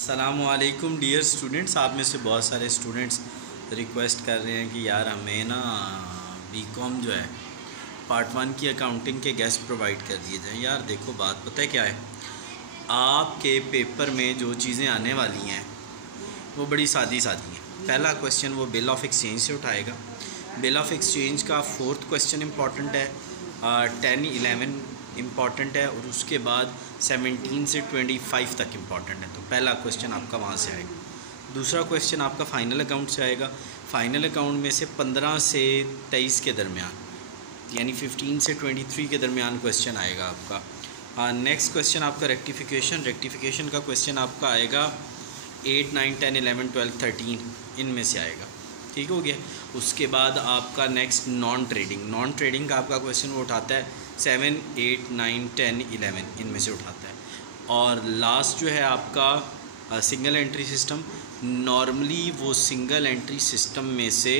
अस्सलामुअलैकुम dear students. आप में से बहुत सारे स्टूडेंट्स रिक्वेस्ट कर रहे हैं कि यार हमें ना बीकॉम जो है पार्ट 1 की अकाउंटिंग के गेस्ट प्रोवाइड कर दिए जाएं। यार देखो, बात पता है क्या है, आपके पेपर में जो चीज़ें आने वाली हैं वो बड़ी सादी सादी हैं। पहला क्वेश्चन वो बिल ऑफ एक्सचेंज से उठाएगा। बिल ऑफ एक्सचेंज का 4th क्वेश्चन इम्पॉर्टेंट है, 10, 11 इम्पॉर्टेंट है और उसके बाद 17 से 25 तक इम्पॉर्टेंट है। तो पहला क्वेश्चन आपका वहाँ से आएगा। दूसरा क्वेश्चन आपका फ़ाइनल अकाउंट से आएगा। फ़ाइनल अकाउंट में से 15 से 23 के दरमियान, यानी 15 से 23 के दरमियान क्वेश्चन आएगा आपका। नेक्स्ट क्वेश्चन आपका रेक्टिफिकेशन का क्वेश्चन आपका आएगा 8, 9, 10, 11, 12, 13 इनमें से आएगा। ठीक हो गया। उसके बाद आपका नेक्स्ट नॉन ट्रेडिंग का आपका क्वेश्चन वो उठाता है 7, 8, 9, 10, 11 इनमें से उठाता है। और लास्ट जो है आपका सिंगल एंट्री सिस्टम। नॉर्मली वो सिंगल एंट्री सिस्टम में से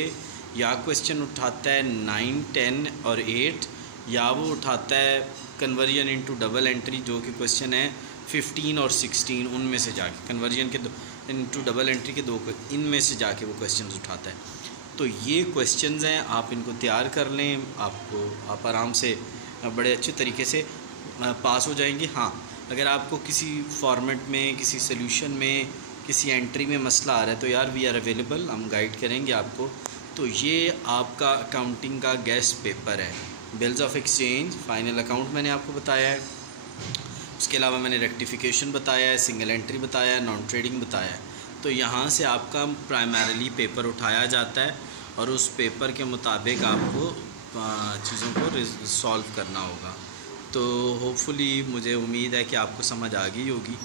या क्वेश्चन उठाता है 9, 10 और 8, या वो उठाता है कन्वर्जन इनटू डबल एंट्री, जो कि क्वेश्चन है 15 और 16, उनमें से जाके कन्वर्जन के इनटू डबल एंट्री के दो इनमें से जाके वो क्वेश्चंस उठाता है। तो ये क्वेश्चंस हैं, आप इनको तैयार कर लें, आप आराम से बड़े अच्छे तरीके से पास हो जाएंगे। हाँ, अगर आपको किसी फॉर्मेट में, किसी सोल्यूशन में, किसी एंट्री में मसला आ रहा है तो यार वी आर अवेलेबल, हम गाइड करेंगे आपको। तो ये आपका अकाउंटिंग का गेस्ट पेपर है। Bills of exchange, final account मैंने आपको बताया है, उसके अलावा मैंने रेक्टिफिकेशन बताया है, सिंगल एंट्री बताया है, नॉन ट्रेडिंग बताया है। तो यहाँ से आपका प्राइमरीली पेपर उठाया जाता है और उस पेपर के मुताबिक आपको चीज़ों को सॉल्व करना होगा। तो होपफुली मुझे उम्मीद है कि आपको समझ आ गई होगी।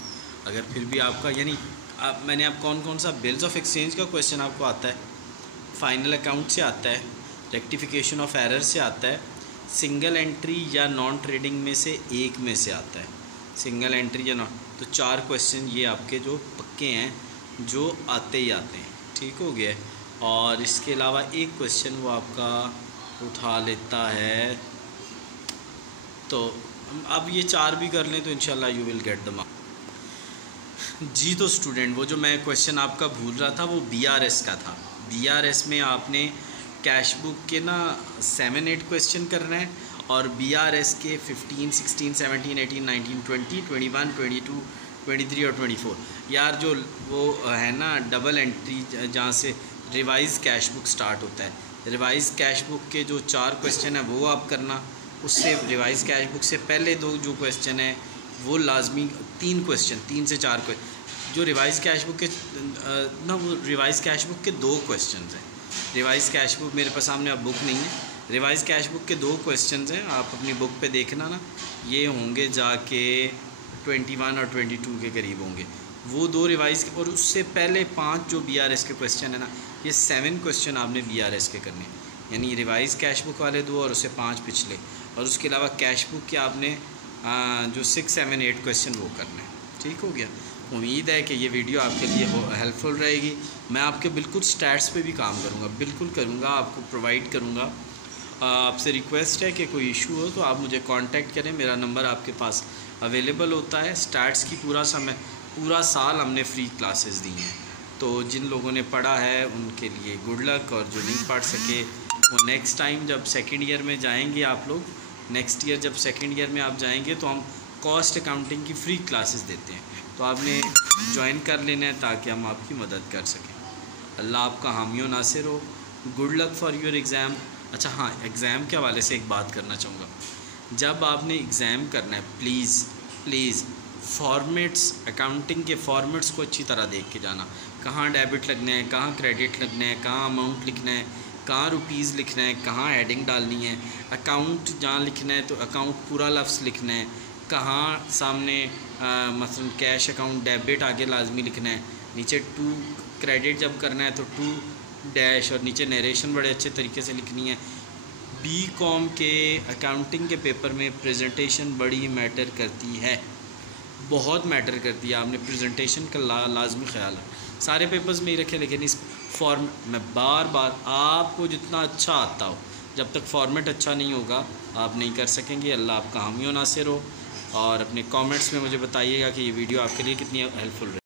अगर फिर भी आपका मैंने आप कौन सा बिल्स ऑफ एक्सचेंज का क्वेश्चन आपको आता है, फाइनल अकाउंट से आता है, रेक्टिफिकेशन ऑफ एरर से आता है, सिंगल एंट्री या नॉन ट्रेडिंग में से एक में से आता है, सिंगल एंट्री या नॉन। तो 4 क्वेश्चन ये आपके जो पक्के हैं, जो आते ही आते हैं। ठीक हो गया। और इसके अलावा एक क्वेश्चन वो आपका उठा लेता है। तो अब ये 4 भी कर लें तो इंशाल्लाह you will get the marks. जी तो स्टूडेंट, वो जो मैं क्वेश्चन आपका भूल रहा था वो BRS का था। BRS में आपने कैश बुक के 7, 8 क्वेश्चन करना है और BRS के 15, 16, 17, 18, 19, 20, 21, 22, 23 और 24। यार जो वो है ना डबल एंट्री, जहाँ से रिवाइज़ कैश बुक स्टार्ट होता है, रिवाइज़ कैश बुक के जो 4 क्वेश्चन है वो आप करना। उससे रिवाइज़ कैश बुक से पहले 2 जो क्वेश्चन है वो लाजमी 3 क्वेश्चन, 3 से 4 क्वेश्चन जो रिवाइज़ कैश बुक के वो रिवाइज़ कैश बुक के 2 क्वेश्चन हैं। रिवाइज़ कैश बुक मेरे पास सामने अब बुक नहीं है, रिवाइज़ कैश बुक के 2 क्वेश्चन हैं, आप अपनी बुक पे देखना ना, ये होंगे जाके 21 और 22 के करीब होंगे वो 2 रिवाइज़। और उससे पहले 5 जो BRS के क्वेश्चन है ना, ये 7 क्वेश्चन आपने BRS के करने, यानी रिवाइज़ कैश बुक वाले 2 और उससे 5 पिछले, और उसके अलावा कैश बुक के आपने जो 6, 7, 8 क्वेश्चन वो करने हैं। ठीक हो गया। उम्मीद है कि ये वीडियो आपके लिए हेल्पफुल रहेगी। मैं आपके बिल्कुल स्टैट्स पे भी काम करूँगा, बिल्कुल करूँगा, आपको प्रोवाइड करूँगा। आपसे रिक्वेस्ट है कि कोई इशू हो तो आप मुझे कांटेक्ट करें, मेरा नंबर आपके पास अवेलेबल होता है। स्टैट्स की पूरा साल हमने फ्री क्लासेस दी हैं, तो जिन लोगों ने पढ़ा है उनके लिए गुड लक, और जो नहीं पढ़ सके वो नेक्स्ट टाइम जब सेकेंड ईयर में जाएंगे आप लोग, नेक्स्ट ईयर जब सेकेंड ईयर में आप जाएंगे तो हम कॉस्ट अकाउंटिंग की फ्री क्लासेस देते हैं, तो आपने ज्वाइन कर लेना है ताकि हम आपकी मदद कर सकें। अल्लाह आपका हामी व नासिर हो। Good luck for your exam. अच्छा हाँ, एग्ज़ाम के हवाले से एक बात करना चाहूँगा। जब आपने एग्ज़ाम करना है प्लीज़ फॉर्मेट्स, अकाउंटिंग के फॉर्मेट्स को अच्छी तरह देख के जाना। कहाँ डेबिट लगना है, कहाँ क्रेडिट लगना है, कहाँ अमाउंट लिखना है, कहाँ रुपीज़ लिखना है, कहाँ हेडिंग डालनी है, अकाउंट जहाँ लिखना है तो अकाउंट पूरा लफ्ज़ लिखना है, कहाँ सामने मसलन कैश अकाउंट डेबिट आगे लाजमी लिखना है, नीचे टू क्रेडिट जब करना है तो 2 और नीचे नरेशन बड़े अच्छे तरीके से लिखनी है। BCom के अकाउंटिंग के पेपर में प्रेजेंटेशन बड़ी मैटर करती है, बहुत मैटर करती है। आपने प्रेजेंटेशन का लाजमी ख्याल है। सारे पेपर्स में ही रखे, लेकिन इस फॉर्म में बार आपको जितना अच्छा आता हो, जब तक फॉर्मेट अच्छा नहीं होगा आप नहीं कर सकेंगे। अल्लाह आपका हामी व नासिर हो। और अपने कमेंट्स में मुझे बताइएगा कि ये वीडियो आपके लिए कितनी हेल्पफुल रही।